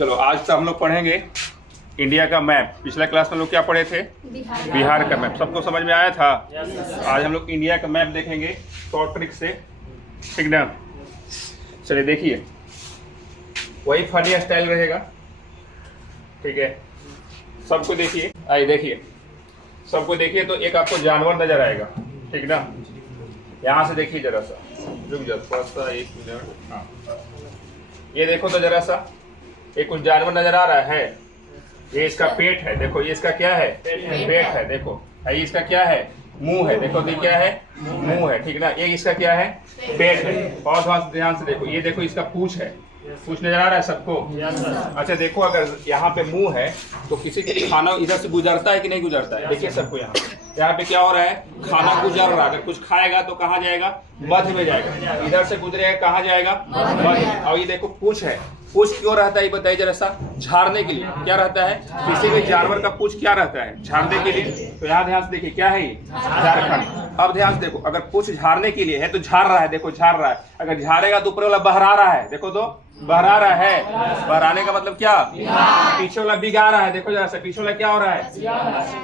चलो आज तो हम लोग पढ़ेंगे इंडिया का मैप। पिछले क्लास में लोग क्या पढ़े थे? बिहार का मैप। सबको समझ में आया था? आज हम लोग इंडिया का मैप देखेंगे शॉर्ट ट्रिक से, ठीक ना? चलिए देखिए, वही फनी स्टाइल रहेगा, ठीक है? सबको देखिए, आइए देखिए, सबको देखिए। तो एक आपको जानवर नजर आएगा, ठीक ना? यहाँ से देखिए जरा सा, रुक जाओ थोड़ा सा, एक मिनट। हाँ, ये देखो तो जरा सा, ये कुछ जानवर नजर आ रहा है। ये इसका पेट है, देखो ये इसका क्या है? पेट है। देखो ये इसका क्या है? मुंह है। देखो ये क्या है? मुंह है, ठीक ना? ये इसका क्या है? पेट है। और ध्यान से देखो, ये देखो इसका पूंछ है। पूंछ नजर आ रहा है सबको? अच्छा देखो, अगर यहाँ पे मुंह है तो किसी के खाना इधर से गुजरता है कि नहीं गुजरता है? देखिए सबको, यहाँ पे क्या हो रहा है? खाना गुजर रहा है। अगर कुछ खाएगा तो कहाँ जाएगा? मध्य में जाएगा। इधर से गुजरेगा, कहाँ जाएगा? मध्य। और ये देखो पूंछ है। पूंछ क्यों रहता है ये बताइए जरा सा? झाड़ने के लिए। क्या रहता है? किसी भी जानवर का पूंछ क्या रहता है? झाड़ने के लिए। तो यहाँ ध्यान से देखिए, क्या है ये? झारखंड। अब ध्यान से देखो, अगर पूंछ झाड़ने के लिए है तो झाड़ रहा है, देखो झाड़ रहा है। अगर झाड़ेगा तो ऊपर वाला बहरा रहा है, देखो तो बहरा रहा है। बहराने का मतलब क्या? पीछे वाला बिगा रहा है। देखो जरा सा, पीछे वाला क्या हो रहा है?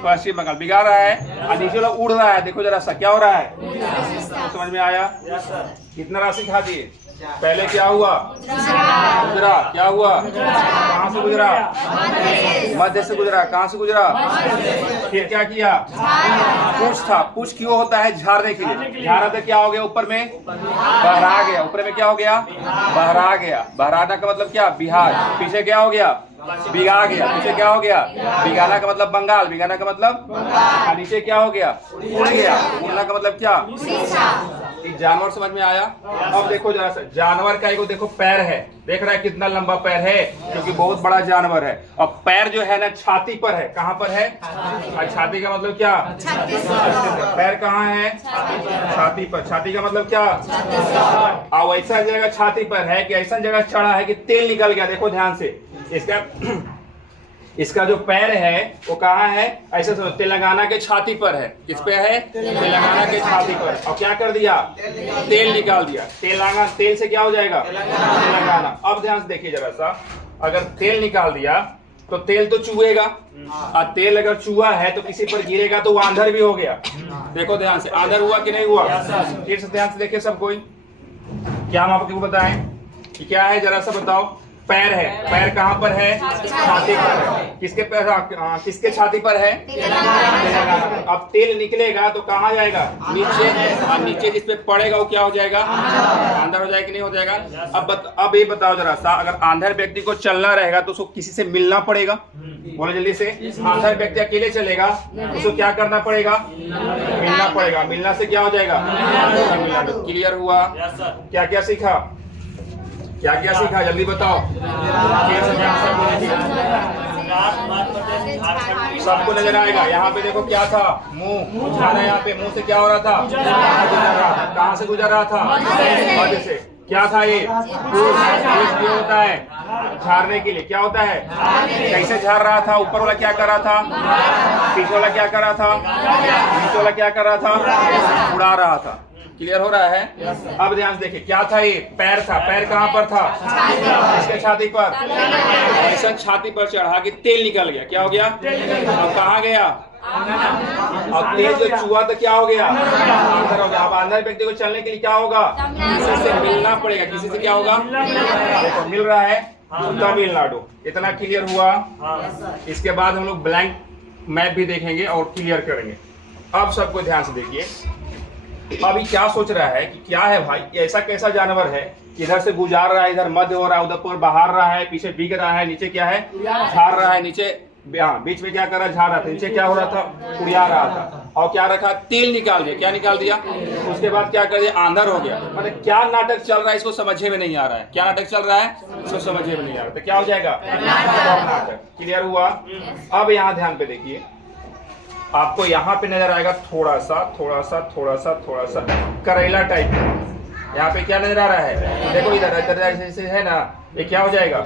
पश्चिम बंगाल बिगा रहा है। और नीचे वाला उड़ रहा है, देखो जरा सा क्या हो रहा है? तो समझ में आया? कितना राशि खा दिए? पहले क्या हुआ? गुजरा। क्या हुआ? कहाँ से गुजरा? मध्य से गुजरा। कहाँ से गुजरा? फिर क्या किया? पूंछ था। पूंछ क्यों होता है? झाड़ने के लिए। झाड़ा तो क्या हो गया? ऊपर में बहरा गया। ऊपर में क्या हो गया? बहरा गया। बहराना का मतलब क्या? बिहार। पीछे क्या हो गया? बिगा गया। पीछे क्या हो गया? बिगाना का मतलब बंगाल। बिगाना का मतलब नीचे क्या हो गया? उड़ गया। उड़ना का मतलब क्या? जानवर। समझ में आया? अब देखो जरा सा, जानवर का एक देखो पैर है। देख रहा है कितना लंबा पैर है? क्योंकि बहुत बड़ा जानवर है। अब पैर जो है ना छाती पर है। कहाँ पर है? छाती का मतलब क्या? पैर कहाँ है? छाती पर। छाती का मतलब क्या? अब ऐसा जगह छाती पर है कि ऐसा जगह चढ़ा है कि तेल निकल गया। देखो ध्यान से, इसका जो पैर है वो कहाँ है? ऐसे समझो, तेलंगाना के छाती पर है। किस पे है? तेलंगाना के छाती पर। और क्या कर दिया? तेल निकाल दिया। तेलंगाना, तेल से क्या हो जाएगा? तेलंगाना। अब ध्यान से देखिए जरा सा, अगर तेल निकाल दिया तो तेल तो चुएगा। और तेल अगर चुआ है तो किसी पर गिरेगा तो वो आंधर भी हो गया। देखो ध्यान से, आंधर हुआ कि नहीं हुआ? फिर से ध्यान से देखिए सब कोई, क्या हम आपको बताएं कि क्या है? जरा सा बताओ। पैर है। पैर कहाँ पर है? छाती पर है। किसके पैर? किसके छाती पर है? अब तेल निकलेगा तो कहाँ जाएगा? नीचे। और नीचे जिस पे पड़ेगा वो क्या हो जाएगा? अंदर हो जाएगा कि नहीं हो जाएगा? अब ये बताओ जरा सा, अगर आंधर व्यक्ति को चलना रहेगा तो उसको किसी से मिलना पड़ेगा। बोलो जल्दी से। आंधर व्यक्ति अकेले चलेगा तो उसको क्या करना पड़ेगा? मिलना पड़ेगा। मिलना से क्या हो जाएगा? क्लियर हुआ? क्या क्या सीखा? क्या क्या सीखा? जल्दी बताओ। सबको नजर आएगा। यहाँ पे देखो क्या था? मुंह। झाड़ा। यहाँ पे मुंह से क्या हो रहा था? कहाँ से गुजर रहा था? मध्य से। क्या था ये? पूंछ क्यों होता है? झाड़ने के लिए। क्या होता है? कैसे झाड़ रहा था? ऊपर वाला क्या कर रहा था? पीछे वाला क्या कर रहा था? नीचे वाला क्या कर रहा था? उड़ा रहा था। क्लियर हो रहा है? अब ध्यान से देखिए, क्या था ये? पैर था। पैर कहाँ पर था? इसके छाती पर। ऐसा छाती पर चढ़ा कि तेल निकल गया। क्या हो गया? अब कहाँ गया? अब तेल जो चुआ तो क्या हो गया? अंदर हो गया। अब अंदर व्यक्ति को चलने के लिए क्या होगा? किसी से मिलना पड़ेगा। किसी से क्या होगा? देखो मिल रहा है, तमिलनाडु। इतना क्लियर हुआ? इसके बाद हम लोग ब्लैंक मैप भी देखेंगे और क्लियर करेंगे। अब सबको ध्यान से देखिए, अभी क्या सोच रहा है कि क्या है भाई, ऐसा कैसा जानवर है कि इधर से गुजार रहा है, इधर मध्य हो रहा है, उधर पर बाहर रहा है, पीछे बिग रहा है, नीचे क्या है? झाड़ रहा है। नीचे बीच में क्या कर रहा है? झाड़ रहा था। नीचे क्या हो रहा था? उड़ा रहा था। और क्या रखा? तेल निकाल दिया। क्या निकाल दिया? उसके बाद क्या कर दिया? आंधर हो गया। मतलब क्या नाटक चल रहा है इसको समझे में नहीं आ रहा है। क्या नाटक चल रहा है इसको समझे में नहीं आ रहा। तो क्या हो जाएगा? नाटक। क्लियर हुआ? अब यहाँ ध्यान पे देखिए, आपको यहाँ पे नजर आएगा थोड़ा सा करेला टाइप। यहाँ पे क्या नजर आ रहा है, देखो इधर इधर जैसे है ना, ये क्या हो जाएगा,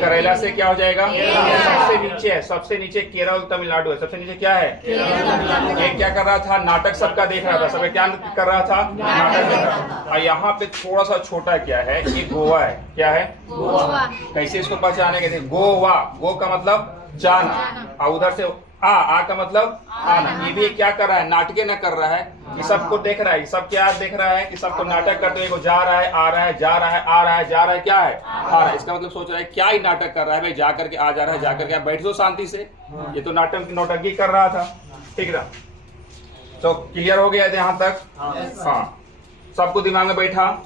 करेला से क्या हो जाएगा, सबसे नीचे है, सबसे नीचे केरल तमिलनाडु है, सबसे नीचे क्या है, ये क्या कर रहा था, नाटक सबका देख रहा था, सब क्या कर रहा था, नाटक देख रहा था। और यहाँ पे थोड़ा सा छोटा क्या है, ये गोवा है, क्या है, गोवा। कैसे इसको पहचाने के थे, गोवा, गो का मतलब जाना, और उधर से आ का मतलब आना। ये भी क्या कर रहा है, नाटके न कर रहा है, ये सबको देख रहा है, ये सब क्या देख रहा है कि सबको नाटक करते हुए जा रहा है, आ रहा है, जा रहा है, आ रहा है, जा रहा है, क्या है, आ रहा है। इसका मतलब सोच रहा है क्या ही नाटक कर रहा है भाई, जा करके आ जा रहा है, जा करके आप बैठ दो शांति से, ये तो नौटंकी कर रहा था, ठीक ना। तो क्लियर हो गया यहाँ तक, हाँ, सबको दिमाग में बैठा।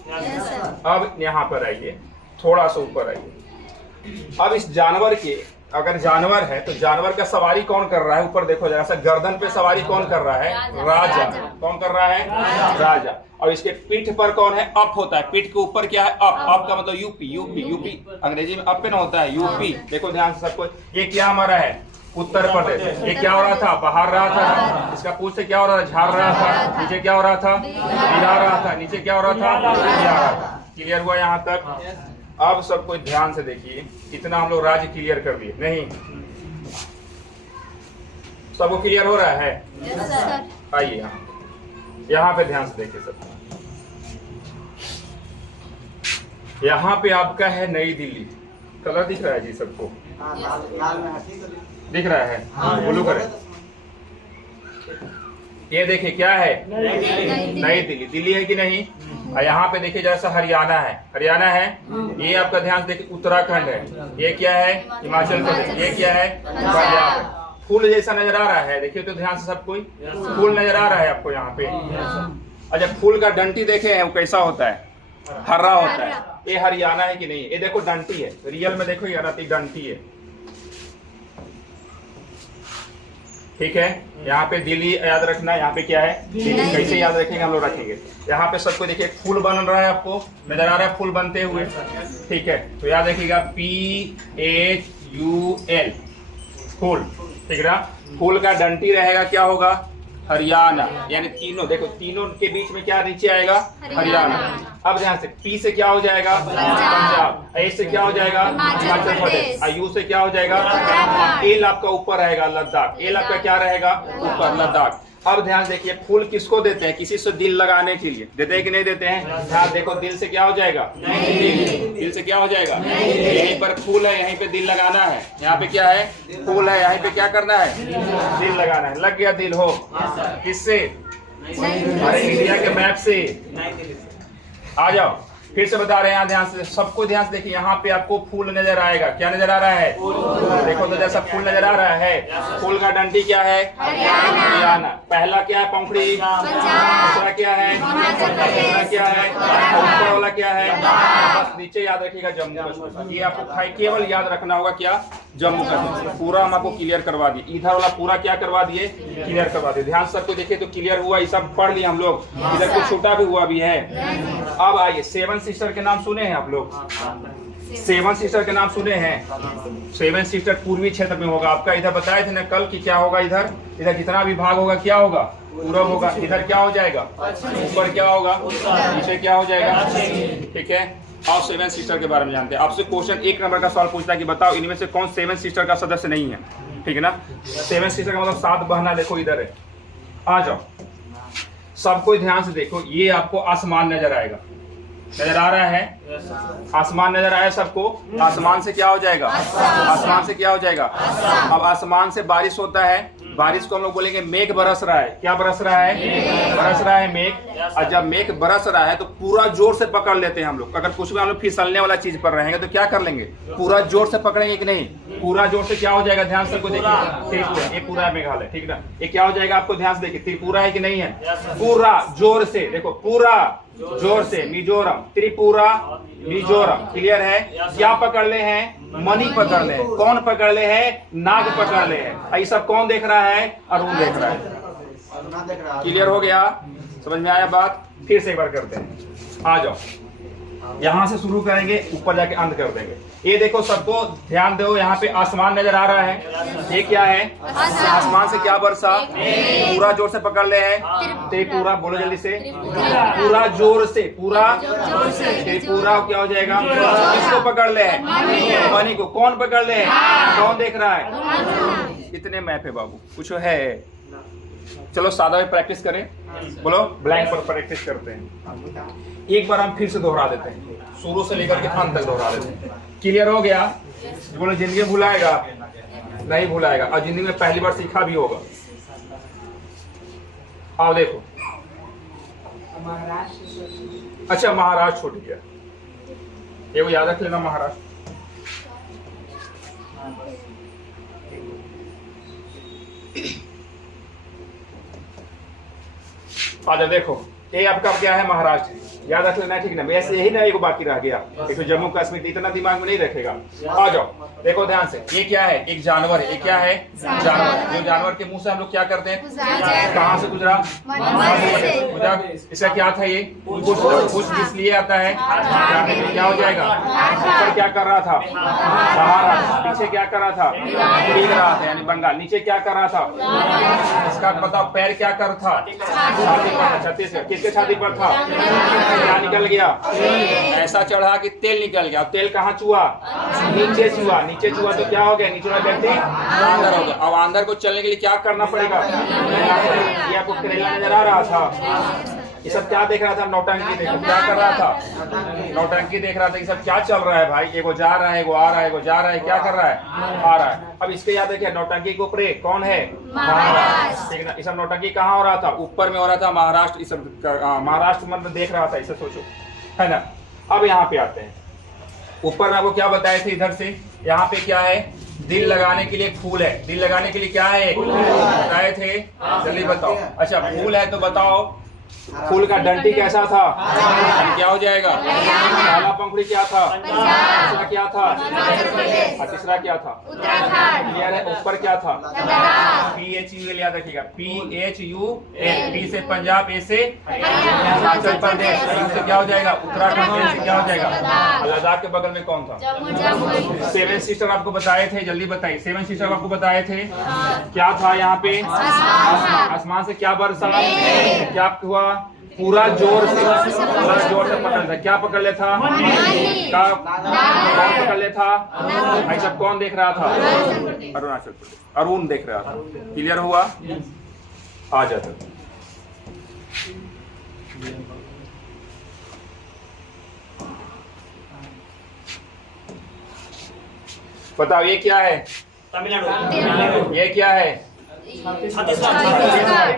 अब यहाँ पर आइए, थोड़ा सा ऊपर आइए। अब इस जानवर के, अगर जानवर है तो जानवर का सवारी कौन कर रहा है, ऊपर देखो जरा सा, गर्दन पे सवारी कौन कर रहा है, राजा। कौन कर रहा है, राजा। और इसके पीठ पर कौन है, अप होता है, पीठ के ऊपर क्या है, अप। अप का मतलब यूपी, यूपी, यूपी अंग्रेजी में अप पे ना होता है, यूपी। देखो ध्यान से सबको, ये क्या हमारा है, उत्तर प्रदेश। ये क्या हो रहा था, बाहर रहा था, इसका पूछ से क्या हो रहा था, झाड़ रहा था, नीचे क्या हो रहा था, हिला रहा था, नीचे क्या हो रहा था, हिला रहा था। क्लियर हुआ यहाँ तक। अब सब कोई ध्यान से देखिए, इतना हम लोग राज्य क्लियर कर दिए नहीं, सबको क्लियर हो रहा है, आइए यहाँ पे ध्यान से देखिए सब। यहाँ पे आपका है नई दिल्ली, कलर दिख रहा है जी सबको, दिख रहा है, ब्लू कलर। ये देखिए क्या है, नई दिल्ली, दिल्ली है कि नहीं। और यहाँ पे देखिए जैसा हरियाणा है, हरियाणा है। ये आपका ध्यान से देखिए उत्तराखंड है, ये क्या है, हिमाचल प्रदेश, ये क्या है, पंजाब है। फूल जैसा नजर आ रहा है, देखिए तो ध्यान से सब कोई, फूल नजर आ रहा है आपको यहाँ पे। अच्छा, फूल का डंटी देखे हैं वो कैसा होता है, हरा होता है। ये हरियाणा है कि नहीं, ये देखो डंटी है, रियल में देखो ये डंटी है, ठीक है। यहाँ पे दिल्ली याद रखना, यहाँ पे क्या है, दिल्ली। कैसे याद रखेंगे हम लोग, रखेंगे। यहाँ पे सबको देखिए फूल बन रहा है, आपको नजर आ रहा है फूल बनते हुए, ठीक है। तो याद रखिएगा PHUL, फूल, ठीक है। फूल का डंटी रहेगा, क्या होगा, हरियाणा। यानी तीनों, देखो तीनों के बीच में क्या नीचे आएगा, हरियाणा। अब ध्यान से, पी से क्या हो जाएगा, पंजाब। ए से क्या हो जाएगा, हिमाचल प्रदेश। यू से क्या हो जाएगा, एल आपका ऊपर रहेगा, लद्दाख। एल आपका क्या रहेगा, ऊपर, लद्दाख। अब ध्यान देखिए, फूल किसको देते हैं, किसी से दिल लगाने के लिए देते हैं कि नहीं देते हैं। ध्यान देखो, दिल से क्या हो जाएगा, दिल से क्या हो जाएगा, यहीं पर फूल है, यहीं पे दिल लगाना है। यहाँ पे क्या है, फूल है, यहीं पे क्या करना है, दिल लगाना है। लग गया दिल हो, किससे, अरे इंडिया के मैप से। आ जाओ, फिर से बता रहे हैं, ध्यान से सबको ध्यान से देखिए। यहाँ पे आपको फूल नजर आएगा, क्या नजर आ रहा है, देखो तो जैसा फूल नजर आ रहा है। फूल का डंडी क्या है, हरियाणा। पहला क्या है, पंखुड़ी, दूसरा क्या है, तीसरा क्या है, ऊपर वाला क्या है, बस नीचे याद रखिएगा जम्मू कश्मीर। ये आपको केवल याद रखना होगा, क्या, जम्मू कश्मीर। पूरा हम आपको क्लियर करवा दिए, इधर वाला पूरा क्या करवा दिए, क्लियर करवा दिए। ध्यान से सबको देखिए तो क्लियर हुआ, ये सब पढ़ लिया हम लोग, इधर कुछ छोटा भी हुआ भी है। अब आइए, 7 सिस्टर के नाम सुने हैं आप लोग, 7 सिस्टर के नाम सुने हैं। 7 सिस्टर पूर्वी क्षेत्र में होगा आपका, इधर बताए थे ना कल कि क्या होगा, इधर इधर जितना भी भाग होगा क्या होगा, पूरब होगा। इधर क्या हो जाएगा, ऊपर क्या होगा, नीचे क्या हो जाएगा, ठीक है। आप 7 सिस्टर के बारे में जानते हैं। आपसे क्वेश्चन 1 नंबर का सवाल पूछता है कि बताओ इनमें से कौन 7 सिस्टर का सदस्य नहीं है, ठीक है ना। 7 सिस्टर का मतलब 7 बहना, देखो इधर है। आ जाओ, सबको ध्यान से देखो, ये आपको आसमान नजर आएगा, नजर आ रहा है, आसमान नजर आया सबको। आसमान से क्या हो जाएगा, आसमान से क्या हो जाएगा, अब आसमान से बारिश होता है, बारिश को हम लोग बोलेंगे मेघ बरस रहा है। क्या बरस रहा है, बरस रहा है मेघ। और जब मेघ बरस रहा है तो पूरा जोर से पकड़ लेते हैं हम लोग। अगर कुछ भी हम लोग फिसलने वाला चीज पर रहेंगे तो क्या कर लेंगे, पूरा जोर से पकड़ेंगे कि नहीं, पूरा जोर से क्या हो जाएगा, ध्यान से को देखिए, त्रिपुरा, ये पूरा है मेघालय, ठीक ना। ये क्या हो जाएगा, आपको ध्यान से देखिए, त्रिपुरा है कि नहीं है, पूरा जोर से, देखो पूरा जोर से, मिजोरम, त्रिपुरा, मिजोरम, क्लियर है। क्या पकड़ ले हैं, मणि पकड़ ले। कौन पकड़ ले है, नाग पकड़ ले है। ये सब कौन देख रहा है, अरुण देख रहा है। क्लियर हो गया, समझ में आया बात। फिर से एक बार करते हैं, आ जाओ, यहां से शुरू करेंगे, ऊपर जाके अंत कर देंगे। ये देखो सबको ध्यान दो, यहाँ पे आसमान नजर आ रहा है। ये क्या है? आसमान से क्या बरसा? पूरा जोर से पकड़ ले है। त्रिपुरा, बोलो जल्दी से, पूरा जोर से, पूरा त्रिपुरा क्या हो जाएगा? किसको पकड़ ले है? मनी को। कौन पकड़ ले है? कौन देख रहा है? कितने मैप है बाबू? कुछ है? चलो सादा में प्रैक्टिस करें। बोलो, ब्लैंक पर प्रैक्टिस करते हैं। एक बार हम फिर से दोहरा देते हैं, शुरू से लेकर के अंत तक दोहरा देते हैं। क्लियर हो गया? बोलो, जिंदगी में भुलाएगा नहीं? भुलाएगा, और जिंदगी में पहली बार सीखा भी होगा। आओ देखो, अच्छा महाराष्ट्र छूट गया, ये वो याद रख लेना, महाराष्ट्र। आजा देखो, ये आपका क्या है? महाराष्ट्र, याद रख लेना, ठीक ना? वैसे यही ना, एक बाकी रह गया। देखो जम्मू कश्मीर इतना दिमाग में नहीं रखेगा। आ जाओ, देखो ध्यान से, ये क्या है? एक जानवर है। ये क्या है? जानवर। जो जानवर के मुंह से हम लोग क्या करते हैं? कहाँ से गुजरा? इसका क्या था? ये पुष्प इसलिए आता है, क्या हो जाएगा? ऊपर क्या कर रहा था? महाराष्ट्र। पीछे क्या कर रहा था? भीग रहा था, यानी बंगाल। नीचे क्या कर रहा था? इसका बताओ, पैर क्या कर था? छाती पर। छत्तीसगढ़ किसके छाती पर था? क्या निकल गया? ऐसा चढ़ा कि तेल निकल गया। तेल कहाँ चुआ? नीचे चुआ। नीचे चुआ तो क्या हो गया? नीचे वाला व्यक्ति आंदर हो गया। अब आंदर को चलने के लिए क्या करना पड़ेगा? ये आपको करेला नजर आ रहा था? ये सब क्या देख रहा था? नौटंकी। देखो क्या कर रहा था? नौटंकी देख रहा था। ये सब क्या चल रहा है भाई? एगो जा रहा है, एगो आ रहा है, एगो जा रहा है, क्या कर रहा है? आ रहा है। अब इसके याद देखिए, नौटंकी के ऊपर कौन है? महाराष्ट्र। ठीक है ना? ये सब नौटंकी कहाँ हो रहा था? ऊपर में हो रहा था, महाराष्ट्र। इस सब महाराष्ट्र मतलब देख रहा था, इसे सोचो, है ना? अब यहाँ पे आते हैं, ऊपर में आपको क्या बताए थे? इधर से यहाँ पे क्या है? दिल लगाने के लिए एक फूल है। दिल लगाने के लिए क्या है? बताए थे, जल्दी बताओ। अच्छा, फूल है तो बताओ, फूल का डंडी कैसा था? क्या हो जाएगा? काला पंखुड़ी क्या था? दूसरा क्या था? तीसरा क्या था? क्लियर है? ऊपर क्या था? PHUL याद रखिएगा, PHUL। पी से पंजाब, ए से हिमाचल प्रदेश, से क्या हो जाएगा? उत्तराखंड। से क्या हो जाएगा? लद्दाख के बगल में कौन था? सेवन सिस्टर आपको बताए थे, जल्दी बताइए। सेवन सिस्टर आपको बताए थे, क्या था यहाँ पे? आसमान से क्या बरसा? क्या हुआ? पूरा जोर से पकड़ था। क्या पकड़ ले था? कौन पकड़ ले था? ऐसा कौन देख रहा था? अरुणाचल प्रदेश, अरुण देख रहा था। क्लियर हुआ? आ जाता। बताओ, ये क्या है? तमिलनाडु। ये क्या है?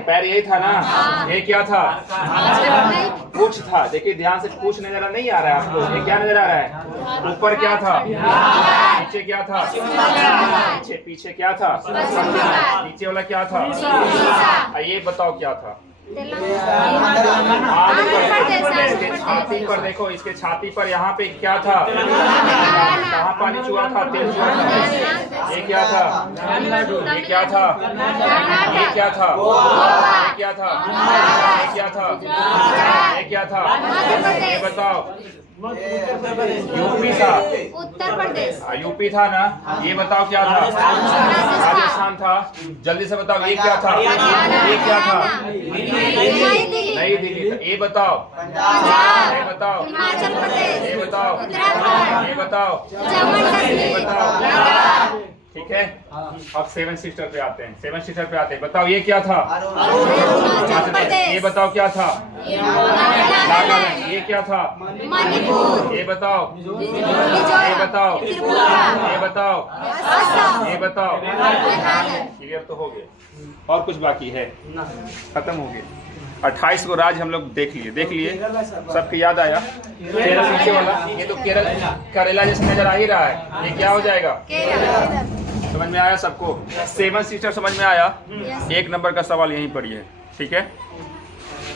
पैर यही था ना? ये क्या था? पूछ था। देखिए ध्यान से, पूछ नजर नहीं आ रहा है आपको? ये क्या नजर आ रहा है? ऊपर क्या था? नीचे क्या था? पीछे क्या था? नीचे वाला क्या था? ये बताओ क्या था? छाती पर देखो, इसके छाती पर यहाँ पे क्या था? कहाँ पानी चुआ था? तेल चुआ था। ये क्या था? ये क्या था? ये क्या था? ये क्या था? ये क्या था? ये क्या था? ये बताओ। यूपी था। उत्तर प्रदेश। यूपी था ना? ये बताओ क्या था? राजस्थान था। जल्दी से बताओ, ये क्या था? ये क्या था? नई दिल्ली था। ये बताओ। ये बताओ। हिमाचल प्रदेश। ये बताओ। ये बताओ। ये बताओ। ठीक है, अब सेवन सिस्टर पे आते हैं। सेवन सिस्टर पे आते हैं, बताओ ये क्या था? ये बताओ क्या था? नागालैंड। ये क्या था? मणिपुर। ये बताओ। ये बताओ। ये बताओ। ये बताओ। क्लियर तो हो गया? और कुछ बाकी है? खत्म हो गया। 28 को राज्य हम लोग देख लिए सबके याद आया। केरल नीचे वाला, ये तो केरल करेला जैसे नजर आ ही रहा है। ये क्या हो जाएगा? समझ में आया सबको? सेवन सिस्टर समझ में आया? एक नंबर का सवाल यहीं पर ही है। ठीक है,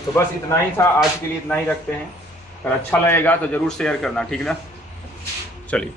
तो बस इतना ही था आज के लिए, इतना ही रखते हैं। अगर अच्छा लगेगा तो जरूर शेयर करना, ठीक ना? चलिए।